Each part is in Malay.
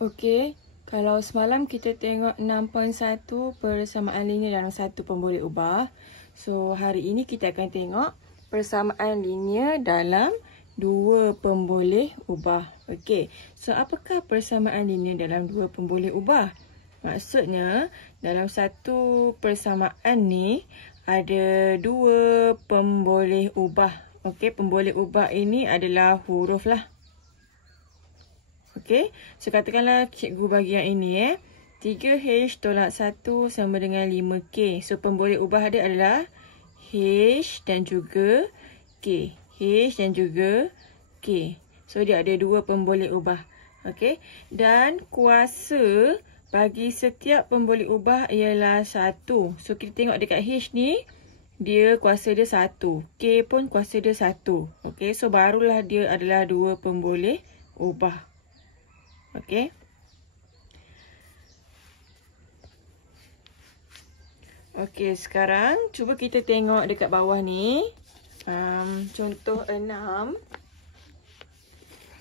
Okey, kalau semalam kita tengok 6.1 persamaan linear dalam satu pemboleh ubah. So, hari ini kita akan tengok persamaan linear dalam dua pemboleh ubah. Okey, so apakah persamaan linear dalam dua pemboleh ubah? Maksudnya, dalam satu persamaan ni ada dua pemboleh ubah. Okey, pemboleh ubah ini adalah huruf lah. Okey, so katakanlah cikgu bagi yang ini 3H tolak 1 sama dengan 5K. So pemboleh ubah dia adalah H dan juga K. H dan juga K. So dia ada dua pemboleh ubah. Okey, dan kuasa bagi setiap pemboleh ubah ialah 1. So kita tengok dekat H ni, dia kuasa dia 1. K pun kuasa dia 1. Okey, so barulah dia adalah dua pemboleh ubah. Okey. Okey, sekarang cuba kita tengok dekat bawah ni. Contoh 6.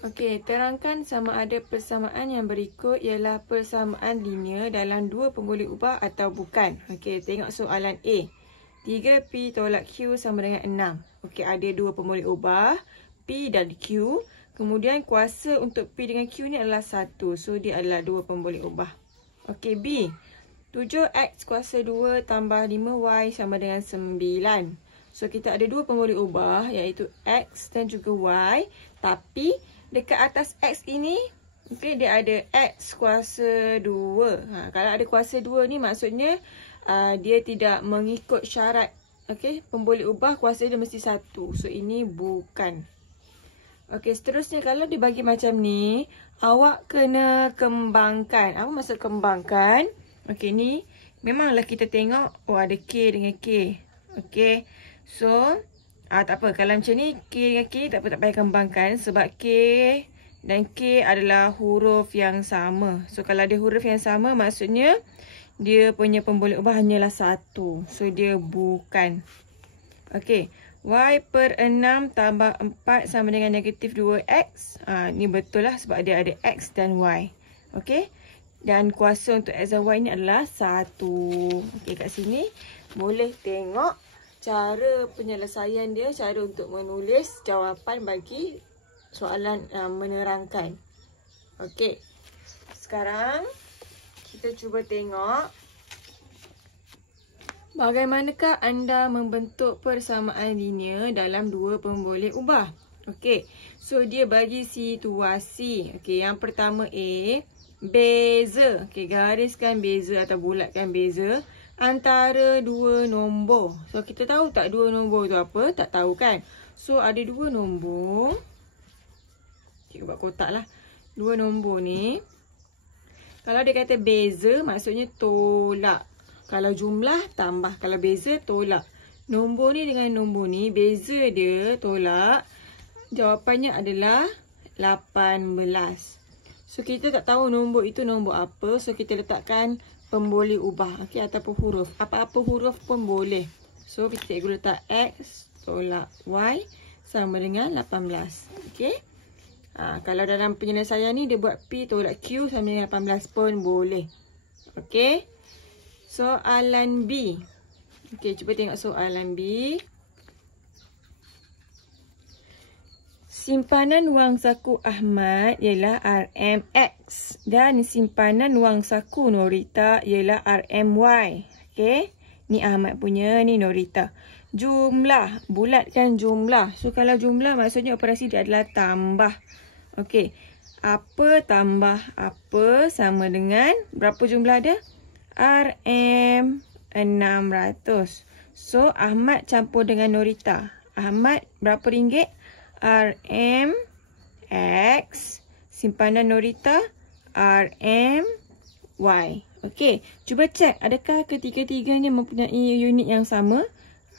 Okey, terangkan sama ada persamaan yang berikut ialah persamaan linear dalam dua pemboleh ubah atau bukan. Okey, tengok soalan A. 3P tolak Q sama dengan 6. Okey, ada dua pemboleh ubah, P dan Q. Kemudian kuasa untuk P dengan Q ni adalah 1. So, dia adalah dua pemboleh ubah. Okey, B. 7X kuasa 2 tambah 5Y sama dengan 9. So, kita ada dua pemboleh ubah iaitu X dan juga Y. Tapi, dekat atas X ini, okay, dia ada X kuasa 2. Kalau ada kuasa 2 ni maksudnya dia tidak mengikut syarat. Okay, pemboleh ubah kuasa dia mesti 1. So, ini bukan. Okey, seterusnya kalau dibagi macam ni, awak kena kembangkan. Apa maksud kembangkan? Okey, ni memanglah kita tengok, oh ada K dengan K. Okey, so, tak apa. Kalau macam ni, K dengan K tak apa, tak payah kembangkan. Sebab K dan K adalah huruf yang sama. So, kalau ada huruf yang sama, maksudnya dia punya pemboleh ubah hanyalah 1. So, dia bukan. Okey. Y per 6 tambah 4 sama dengan negatif 2X. Ni betul lah sebab dia ada X dan Y. Okey. Dan kuasa untuk X dan Y ni adalah 1. Okey, kat sini boleh tengok cara penyelesaian dia. Cara untuk menulis jawapan bagi soalan menerangkan. Okey. Sekarang kita cuba tengok bagaimanakah anda membentuk persamaan linear dalam dua pemboleh ubah? Okey, so dia bagi situasi. Okey, yang pertama A, beza. Okey, gariskan beza atau bulatkan beza antara dua nombor. So, kita tahu tak dua nombor tu apa? Tak tahu kan? So, ada dua nombor. Cikgu buat kotak lah. Dua nombor ni. Kalau dia kata beza, maksudnya tolak. Kalau jumlah, tambah. Kalau beza, tolak. Nombor ni dengan nombor ni, beza dia tolak. Jawapannya adalah 18. So, kita tak tahu nombor itu nombor apa. So, kita letakkan pemboleh ubah. Okey, ataupun huruf. Apa-apa huruf pun boleh. So, cikgu letak X tolak Y sama dengan 18. Okey. Kalau dalam penyelesaian ni, dia buat P tolak Q sama dengan 18 pun boleh. Okey. Soalan B. Okey, cuba tengok soalan B. Simpanan wang saku Ahmad ialah RMX. Dan simpanan wang saku Norita ialah RMY. Okey. Ni Ahmad punya, ni Norita. Jumlah. Bulatkan jumlah. So, kalau jumlah maksudnya operasi dia adalah tambah. Okey. Apa tambah apa sama dengan berapa jumlah dia? RM 600. So, Ahmad campur dengan Norita. Ahmad berapa ringgit? RM X. Simpanan Norita RM Y. Okey, cuba cek adakah ketiga-tiganya mempunyai unit yang sama?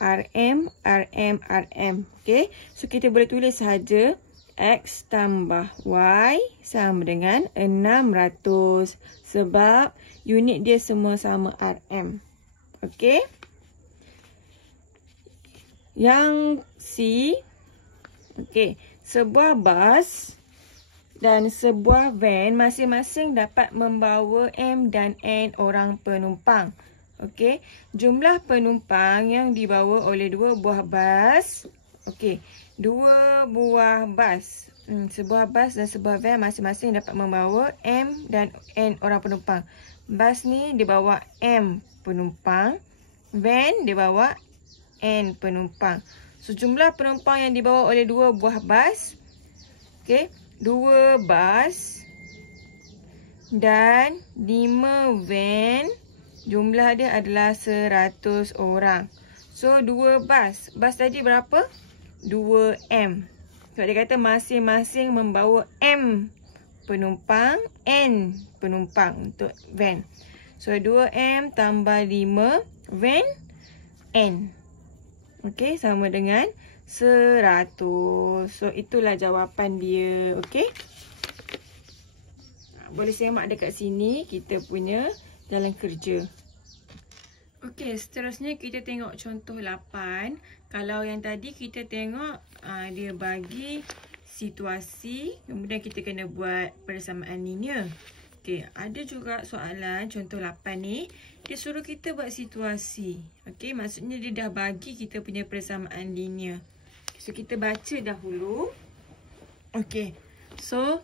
RM, RM, RM. Okey, so kita boleh tulis saja X tambah Y sama dengan 600. Sebab unit dia semua sama RM. Okey. Yang C. Okey. Sebuah bas dan sebuah van masing-masing dapat membawa M dan N orang penumpang. Okey, jumlah penumpang yang dibawa oleh 2 buah bas. Okey, 2 buah bas. Sebuah bas dan sebuah van masing-masing dapat membawa M dan N orang penumpang. Bas ni dibawa M penumpang, van dibawa N penumpang. So, jumlah penumpang yang dibawa oleh 2 buah bas. Okey, 2 bas dan 5 van. Jumlah dia adalah 100 orang. So, 2 bas. Bas tadi berapa? 2M. Sebab dia kata masing-masing membawa M penumpang, N penumpang untuk van. So, 2M tambah 5 van N. Okey, sama dengan 100. So, itulah jawapan dia. Okey. Boleh semak dekat sini kita punya jalan kerja. Okey, seterusnya kita tengok contoh 8. Kalau yang tadi kita tengok dia bagi situasi, kemudian kita kena buat persamaan linear. Okey, ada juga soalan contoh 8 ni, dia suruh kita buat situasi. Okey, maksudnya dia dah bagi kita punya persamaan linear. So, kita baca dahulu. Okey, so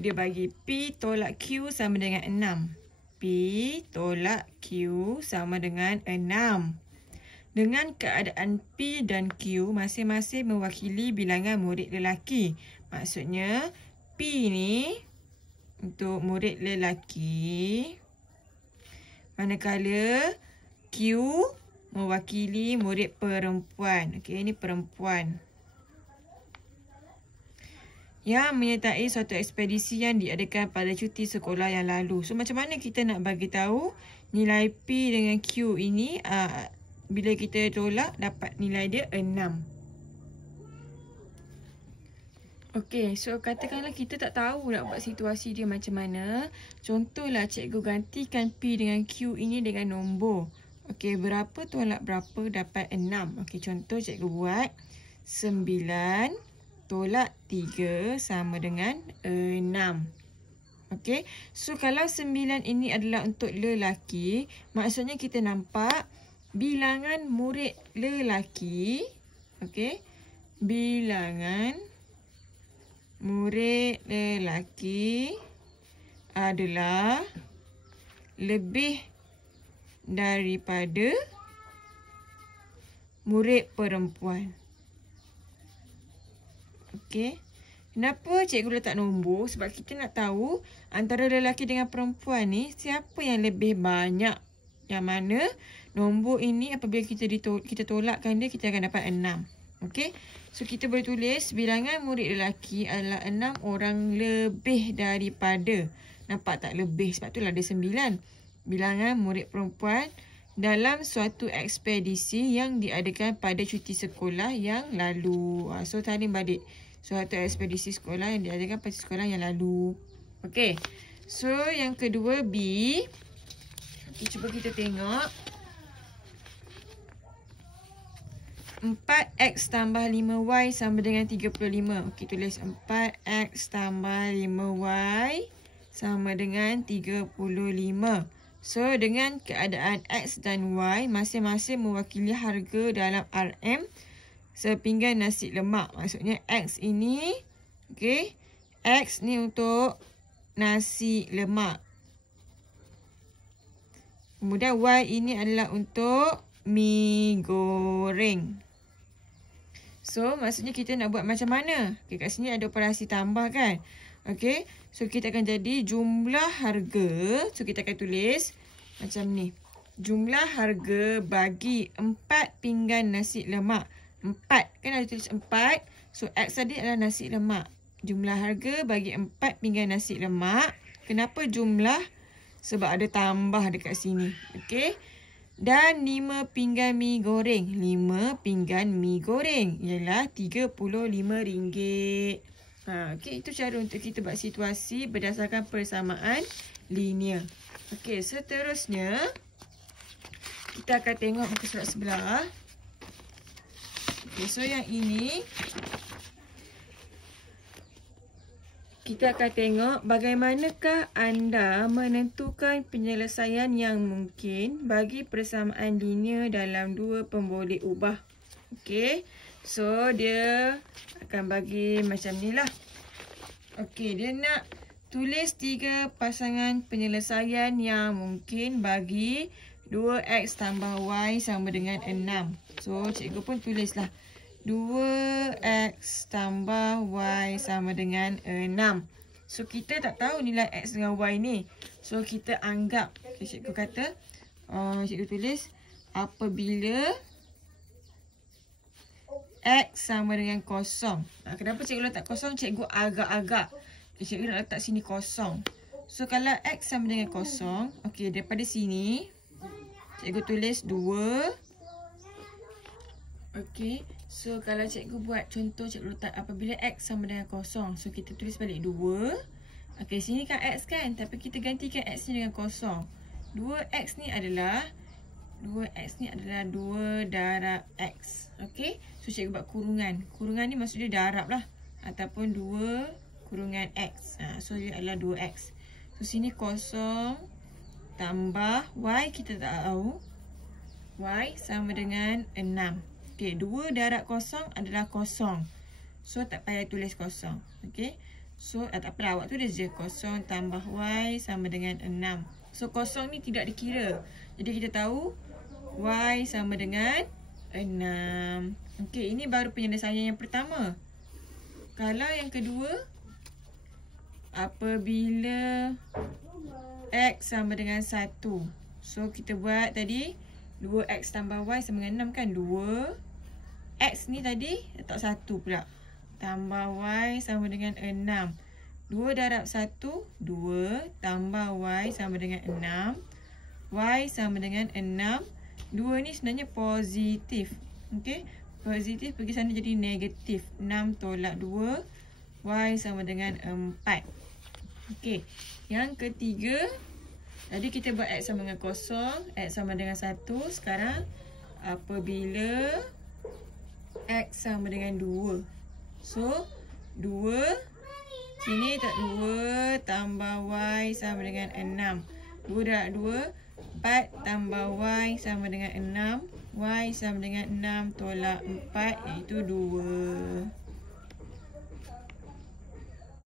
dia bagi P tolak Q sama dengan 6. P tolak Q sama dengan 6. Dengan keadaan P dan Q masing-masing mewakili bilangan murid lelaki. Maksudnya P ni untuk murid lelaki, manakala Q mewakili murid perempuan. Okey, ini perempuan yang menyertai suatu ekspedisi yang diadakan pada cuti sekolah yang lalu. So, macam mana kita nak bagi tahu nilai P dengan Q ini bila kita tolak dapat nilai dia 6. Okey, so katakanlah kita tak tahu nak buat situasi dia macam mana. Contohlah cikgu gantikan P dengan Q ini dengan nombor. Okey, berapa tolak berapa dapat 6. Okey, contoh cikgu buat 9 tolak 3 sama dengan 6. Okey, so kalau 9 ini adalah untuk lelaki, maksudnya kita nampak bilangan murid lelaki. Okey, bilangan murid lelaki adalah lebih daripada murid perempuan. Okey. Kenapa cikgu letak nombor? Sebab kita nak tahu antara lelaki dengan perempuan ni siapa yang lebih banyak. Yang mana nombor ini apabila kita tolakkan dia, kita akan dapat 6. Okey. So, kita boleh tulis bilangan murid lelaki adalah 6 orang lebih daripada. Nampak tak lebih? Sebab itulah ada 9. Bilangan murid perempuan dalam suatu ekspedisi yang diadakan pada cuti sekolah yang lalu. So, talim balik. Suatu ekspedisi sekolah yang diadakan pada sekolah yang lalu. Okey. So, yang kedua B. Okay, cuba kita tengok. 4x tambah 5y sama dengan 35. Okey, tulis 4x tambah 5y sama dengan 35. So, dengan keadaan x dan y masing-masing mewakili harga dalam RM sepinggan nasi lemak. Maksudnya x ini, okey, x ni untuk nasi lemak. Kemudian y ini adalah untuk mi goreng. So, maksudnya kita nak buat macam mana? Okay, kat sini ada operasi tambah kan? Okay, so kita akan jadi jumlah harga. So, kita akan tulis macam ni. Jumlah harga bagi 4 pinggan nasi lemak. 4, kan ada tulis 4. So, X tadi adalah nasi lemak. Jumlah harga bagi 4 pinggan nasi lemak. Kenapa jumlah? Sebab ada tambah dekat sini. Okay. Dan 5 pinggan mi goreng. 5 pinggan mi goreng ialah RM35. Okay, itu cara untuk kita buat situasi berdasarkan persamaan linear. Okay, seterusnya kita akan tengok muka surat sebelah. Okay, so yang ini kita akan tengok bagaimanakah anda menentukan penyelesaian yang mungkin bagi persamaan linear dalam dua pemboleh ubah. Okey, so dia akan bagi macam ni lah. Okey, dia nak tulis 3 pasangan penyelesaian yang mungkin bagi 2x tambah y sama dengan 6. So, cikgu pun tulislah 2x tambah y sama dengan 6. So, kita tak tahu nilai x dengan y ni. So, kita anggap. Okay, cikgu kata, cikgu tulis apabila x sama dengan kosong. Kenapa cikgu letak kosong? Cikgu agak-agak. Okay, cikgu nak letak sini kosong. So, kalau x sama dengan kosong, okay, daripada sini, cikgu tulis 2. Okey, so kalau cikgu buat contoh, cikgu letak apabila x sama dengan kosong. So, kita tulis balik 2. Okey, sini kan x kan? Tapi kita gantikan x ni dengan kosong. 2x ni adalah 2 darab x. Okey, so cikgu buat kurungan. Kurungan ni maksud dia darab lah. Ataupun 2 kurungan x. So, dia adalah 2x. So, sini kosong tambah y kita tak tahu. Y sama dengan 6. Okey, 2 darab kosong adalah kosong. So, tak payah tulis kosong. Okey. So, tak apalah. Awak tulis je. Kosong tambah y sama dengan 6. So, kosong ni tidak dikira. Jadi, kita tahu y sama dengan 6. Okey, ini baru penyelesaian yang pertama. Kalau yang kedua, apabila x sama dengan 1. So, kita buat tadi 2x tambah y sama dengan 6 kan? 2. X ni tadi letak 1 pula. Tambah y sama dengan 6. 2 darab 1, 2. Tambah y sama dengan 6. Y sama dengan 6. 2 ni sebenarnya positif. Okey? Positif pergi sana jadi negatif. 6 tolak 2. Y sama dengan 4. Okey. Yang ketiga, tadi kita buat x sama dengan kosong, x sama dengan 1. Sekarang, apabila x sama dengan 2. So, 2. Sini tak 2 tambah y sama dengan 6. 2 darab 2. 4 tambah y sama dengan 6. Y sama dengan 6 tolak 4 iaitu 2.